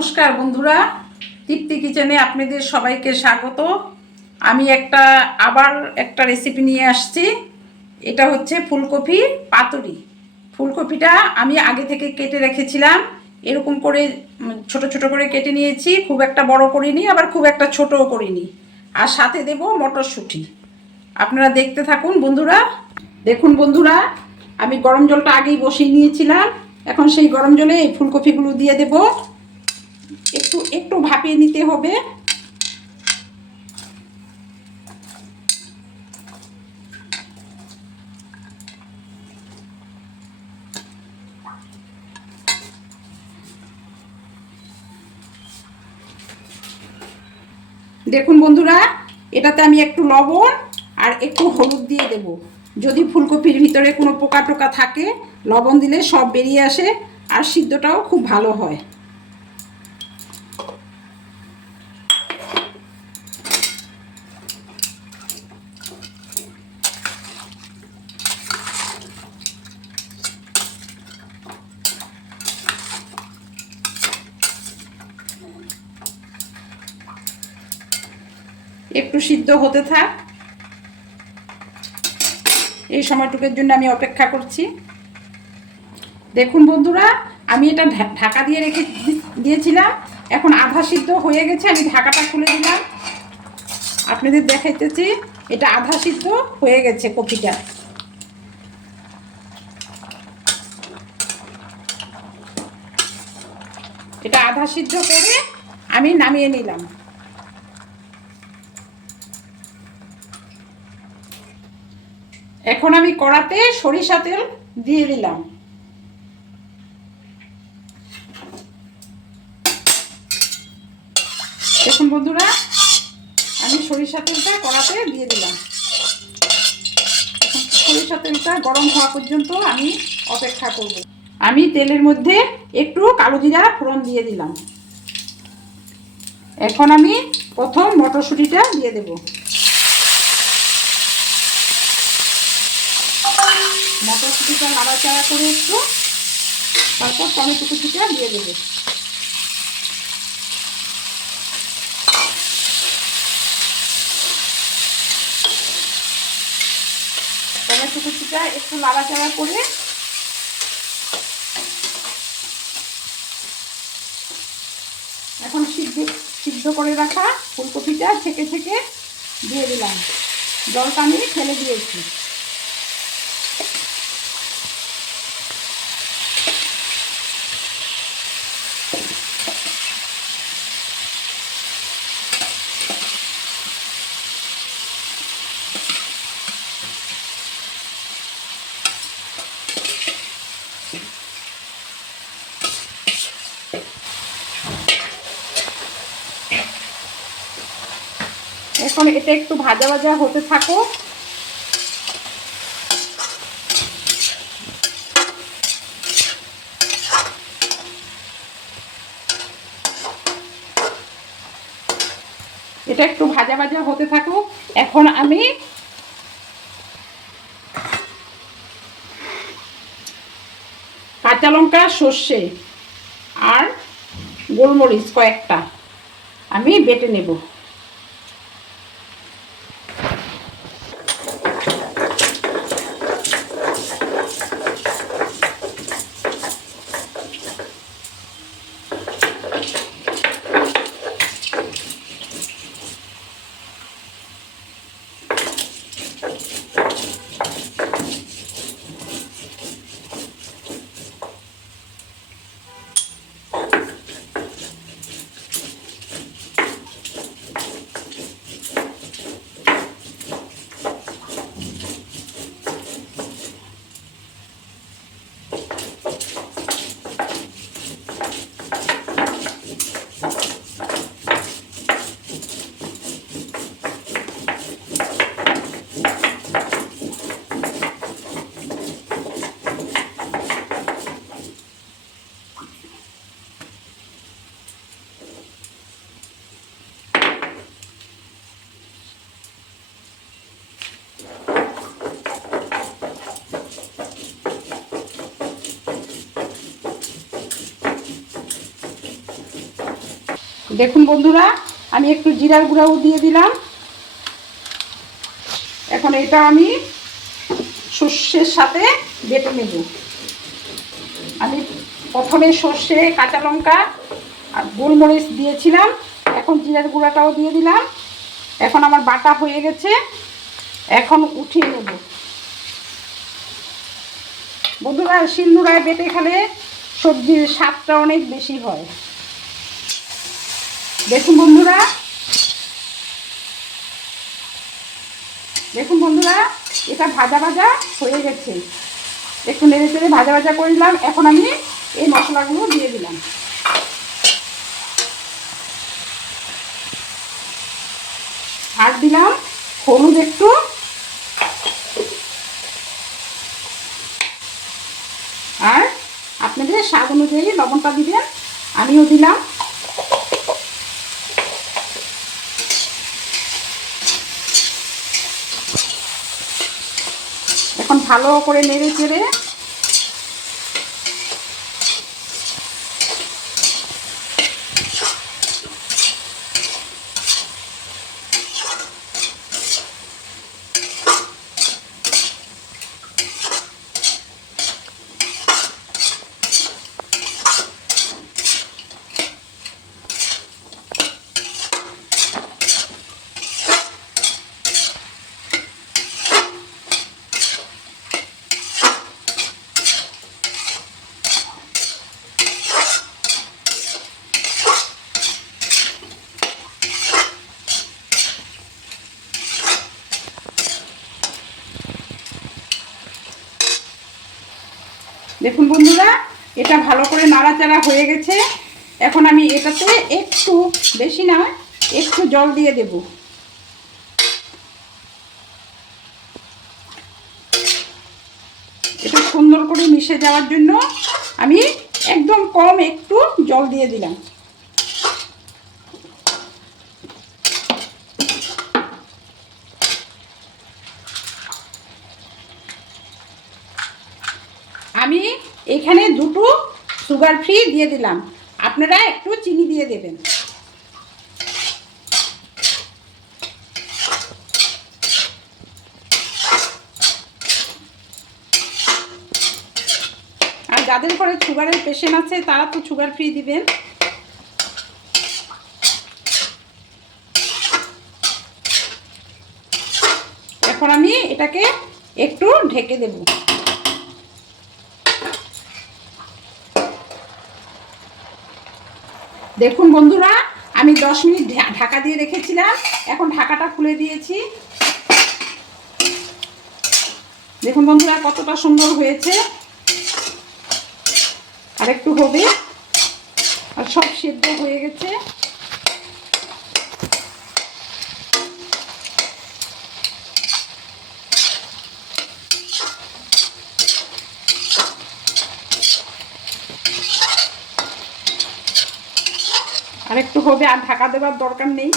নমস্কার বন্ধুরা, তৃপ্তি কিচেনে আপনাদের সবাইকে স্বাগত। আমি আবার একটা রেসিপি নিয়ে আসছি। এটা হচ্ছে ফুলকপি পাতুরি। ফুলকপিটা আমি আগে থেকে কেটে রেখেছিলাম, এরকম করে ছোট ছোট করে কেটে নিয়েছি। খুব একটা বড় করিনি, আবার খুব একটা ছোটও করিনি। আর সাথে দেব মটরশুঁটি। আপনারা দেখতে থাকুন বন্ধুরা। দেখুন বন্ধুরা, আমি গরম জলটা আগেই বসিয়ে নিয়েছিলাম। এখন সেই গরম জলে এই ফুলকপিগুলো দিয়ে দেব। একটু একটু ভাপিয়ে নিতে হবে। দেখুন বন্ধুরা, এটাতে আমি একটু লবণ আর একটু হলুদ দিয়ে দেব। যদি ফুলকপির ভিতরে কোনো পোকা টোকা থাকে, লবণ দিলে সব বেরিয়ে আসে আর সিদ্ধটাও খুব ভালো হয়। একটু সিদ্ধ হতে থাক, এই সময়টুকুর জন্য আমি অপেক্ষা করছি। দেখুন বন্ধুরা, আমি এটা ঢাকা দিয়ে রেখে দিয়েছিলাম। এখন আধা সিদ্ধ হয়ে গেছে। আমি ঢাকাটা খুলে দিলাম, আপনাদের দেখাইতেছি। এটা আধা সিদ্ধ হয়ে গেছে কপিটা। এটা আধা সিদ্ধ করে আমি নামিয়ে নিলাম। এখন আমি কড়াতে সরিষা তেল দিয়ে দিলাম। দেখুন বন্ধুরা, আমি সরিষা তেলটা কড়াতে দিয়ে দিলাম। এখন সরিষা তেলটা গরম হওয়া পর্যন্ত আমি অপেক্ষা করব। আমি তেলের মধ্যে একটু কালো জিরা ফোড়ন দিয়ে দিলাম। এখন আমি প্রথম মটরশুঁটিটা দিয়ে দেব। মটরশুঁটিটা নাড়াচাড়া করে একটু, তারপর টমেটো কুচিটা দিয়ে দেবো। টমেটো কুচিটা একটু নাড়াচাড়া করে এখন সিদ্ধ করে রাখা ফুলকপিটা থেকে থেকে দিয়ে দিলাম। জলটা আমি ফেলে দিয়েছি। এখন এটা একটু ভাজা ভাজা হতে থাকো। এটা একটু ভাজা ভাজা হতে থাকুক। এখন আমি কাঁচা লঙ্কা, সর্ষে আর গোলমরিচ কয়েকটা আমি বেটে নেব। দেখুন বন্ধুরা, আমি একটু জিরার গুঁড়াও দিয়ে দিলাম। এখন এটা আমি সর্ষের সাথে বেটে নেব। আমি প্রথমে সর্ষে, কাঁচা লঙ্কা আর গোলমরিচ দিয়েছিলাম, এখন জিরার গুঁড়াটাও দিয়ে দিলাম। এখন আমার বাটা হয়ে গেছে, এখন উঠিয়ে নেব। বন্ধুরা, শিলনোড়ায় বেটে খেলে সবজির স্বাদটা অনেক বেশি হয়। দেখুন বন্ধুরা, এটা ভাজা ভাজা হয়ে গেছে। একটু নেড়ে চেড়ে ভাজা ভাজা করে দিলাম। এখন আমি এই মশলাগুলো দিয়ে দিলাম। আর দিলাম হলুদ একটু, আর আপনাদের স্বাদ অনুযায়ী লবণটা দিবেন, আমিও দিলাম। এখন ভালো করে নেড়ে চেড়ে দেখুন বন্ধুরা, এটা ভালো করে নাড়াচাড়া হয়ে গেছে। এখন আমি এটাতে একটু, বেশি না, একটু জল দিয়ে দেব। এটা সুন্দর করে মিশে যাওয়ার জন্য আমি একদম কম একটু জল দিয়ে দিলাম। আমি এখানে দুটো সুগার ফ্রি দিয়ে দিলাম, আপনারা একটু চিনি দিয়ে দেবেন। আর যাদের ঘরে সুগারের পেশেন্ট আছে তারা তো সুগার ফ্রি দিবেন। এখন আমি এটাকে একটু ঢেকে দেব। দেখুন বন্ধুরা, আমি 10 মিনিট ঢাকা দিয়ে রেখেছিলাম, এখন ঢাকাটা খুলে দিয়েছি। দেখুন বন্ধুরা, কতটা সুন্দর হয়েছে। আর একটু হবে, আর সব সেদ্ধ হয়ে গেছে। আর একটু হবে, আর ঢাকা দেওয়ার দরকার নেই।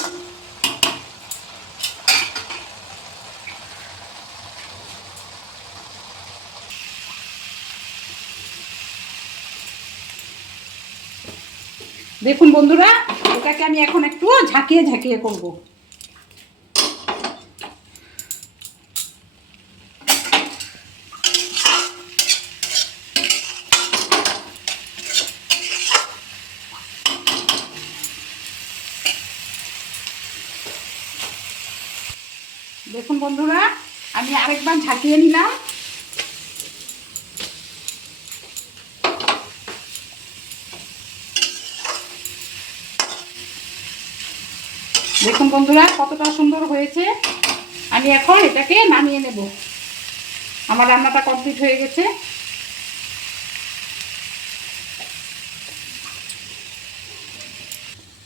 দেখুন বন্ধুরা, এটাকে আমি এখন একটু ঝাঁকিয়ে ঝাঁকিয়ে করব। দেখুন বন্ধুরা, আমি আরেকবার ঝাঁকিয়ে নিলাম। দেখুন বন্ধুরা, কতটা সুন্দর হয়েছে। আমি এখন এটাকে নামিয়ে নেব। আমার রান্নাটা কমপ্লিট হয়ে গেছে।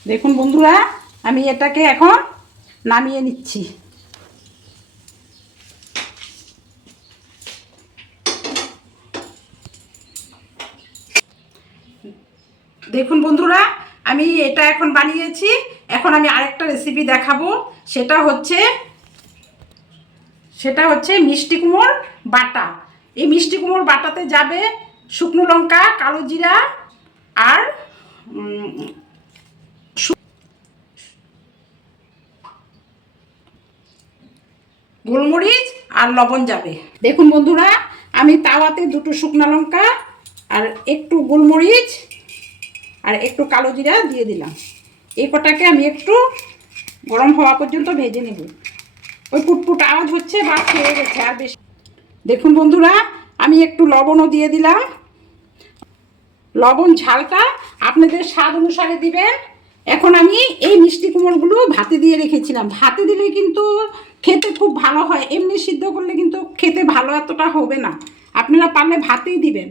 দেখুন বন্ধুরা, আমি এটাকে এখন নামিয়ে নিচ্ছি। দেখুন বন্ধুরা, আমি এটা এখন বানিয়েছি। এখন আমি আরেকটা রেসিপি দেখাবো। সেটা হচ্ছে মিষ্টি কুমড়োর বাটা। এই মিষ্টি কুমড়োর বাটাতে যাবে শুকনো লঙ্কা, কালো জিরা আর গোলমরিচ আর লবণ যাবে। দেখুন বন্ধুরা, আমি তাওয়াতে দুটো শুকনো লঙ্কা আর একটু গোলমরিচ আর একটু কালো জিরা দিয়ে দিলাম। এই কটাকে আমি একটু গরম হওয়া পর্যন্ত ভেজে নেব। ওই পুটপুট আওয়াজ হচ্ছে, ভাত খেয়ে গেছে আর বেশি। দেখুন বন্ধুরা, আমি একটু লবণও দিয়ে দিলাম। লবণ ঝালটা আপনাদের স্বাদ অনুসারে দিবেন। এখন আমি এই মিষ্টি কুমড়োগুলো ভাতে দিয়ে রেখেছিলাম। ভাতে দিলে কিন্তু খেতে খুব ভালো হয়, এমনি সিদ্ধ করলে কিন্তু খেতে ভালো এতটা হবে না। আপনারা পারলে ভাতেই দিবেন।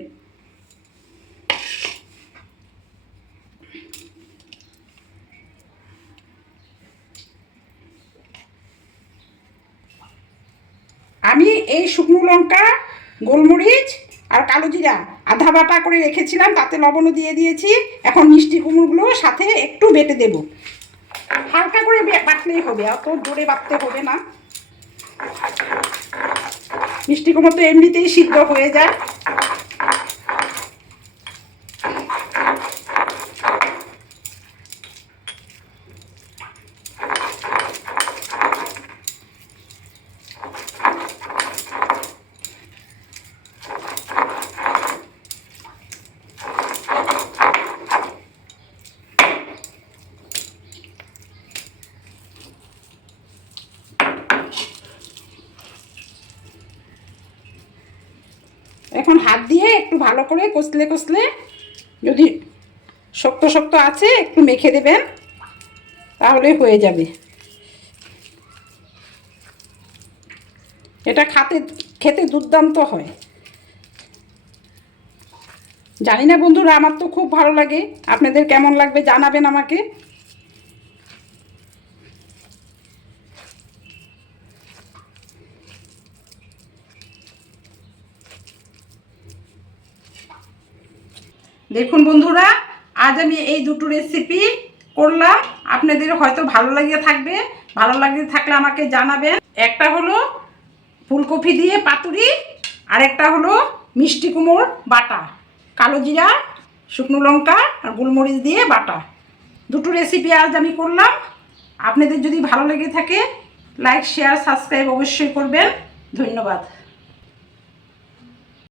আমি এই শুকনো লঙ্কা, গোলমরিচ আর কালো জিরা আধা বাটা করে রেখেছিলাম, তাতে লবণও দিয়ে দিয়েছি। এখন মিষ্টি কুমড়োগুলো সাথে একটু বেটে দেব। হালকা করে বাটলেই হবে, অত জোরে বাটতে হবে না। মিষ্টি কুমড়ো তো এমনিতেই সিদ্ধ হয়ে যায়। এখন হাত দিয়ে একটু ভালো করে কষলে কষলে, যদি শক্ত শক্ত আছে একটু মেখে দেবেন, তাহলে হয়ে যাবে। এটা খেতে দুর্দান্ত হয়। জানি না বন্ধুরা, আমার তো খুব ভালো লাগে। আপনাদের কেমন লাগবে জানাবেন আমাকে। দেখুন বন্ধুরা, আজ আমি এই দুটো রেসিপি করলাম। আপনাদের হয়তো ভালো লাগিয়ে থাকবে, ভালো লাগিয়ে থাকলে আমাকে জানাবেন। একটা হলো ফুলকপি দিয়ে পাতুরি, আর একটা হলো মিষ্টি কুমড়োর বাটা, কালো জিরা, শুকনো লঙ্কা আর গোলমরিচ দিয়ে বাটা। দুটো রেসিপি আজ আমি করলাম। আপনাদের যদি ভালো লেগে থাকে, লাইক, শেয়ার, সাবস্ক্রাইব অবশ্যই করবেন। ধন্যবাদ।